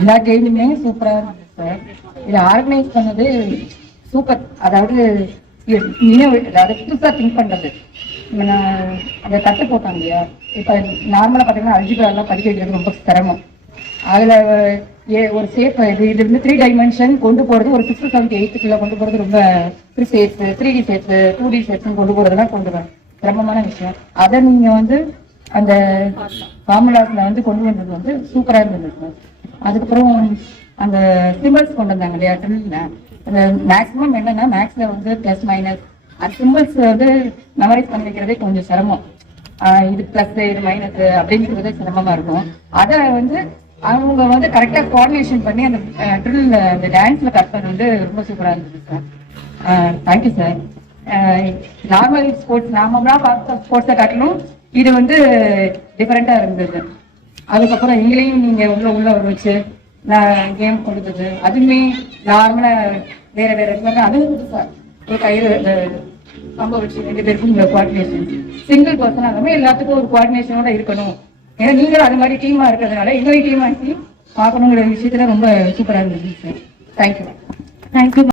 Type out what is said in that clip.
எல்லா கேமுமே சூப்பரா இருந்தது சார். இதை ஆர்கனைஸ் பண்ணது சூப்பர். அதாவது அதாவது புதுசா திங்க் பண்றது. அந்த தட்டு போட்டாங்க இல்லையா, இப்ப நார்மலா பாத்தீங்கன்னா அல்ஜிப்ரா படிக்க வைக்கிறது ரொம்ப சிரமம். அதுல ஒரு சேஃப் இது இருந்து 3 டைமென்ஷன் கொண்டு போறது, ஒரு 6th 7th 8th கொண்டு போறது ரொம்ப 3D ஷேப்ஸ் 2D ஷேப்ஸ் கொண்டு போறதுலாம் கொஞ்சம் சிரமமான விஷயம். அதை நீங்க அந்த ஃபார்முலாஸ்ல கொண்டு வந்தது சூப்பரா இருந்தது சார். அதுக்கப்புறம் அந்த சிம்பிள்ஸ் கொண்டு வந்தாங்க இல்லையா ட்ரில்ல, மேக்ஸிமம் என்னன்னா மேக்ஸ்ல பிளஸ் மைனஸ் அந்த சிம்பிள்ஸ் மெமரைஸ் பண்ணி வைக்கிறதே கொஞ்சம் சிரமம். இது பிளஸ் இது மைனஸ் அப்படின்றது சிரமமா இருக்கும். அதை அவங்க கரெக்டா கோஆர்டினேஷன் பண்ணி அந்த ட்ரில் அந்த டான்ஸ்ல கற்பது ரொம்ப சூப்பரா இருந்தது sir. Thank you sir. Normal sports நார்மலா பார்த்த ஸ்போர்ட்ஸை காட்டிலும் இது டிஃபரெண்டா இருந்தது. அதுக்கப்புறம் எங்களையும் நீங்க உள்ள வச்சு நான் கேம் கொடுத்தது, அதுவுமே நார்மலா வேற அதுவும் புதுசா ஒரு கயிறு கம்ப வச்சு 2 பேருக்கும் கோஆர்டினேஷன், சிங்கிள் பர்சன் அதுமே எல்லாத்துக்கும் ஒரு கோஆர்டினேஷனோட இருக்கணும். ஏன்னா நீங்களும் அது மாதிரி டீமா இருக்கிறதுனால எங்களையும் டீமா பார்க்கணுங்கிற விஷயத்துல ரொம்ப சூப்பரா இருந்தது சார். தேங்க்யூ.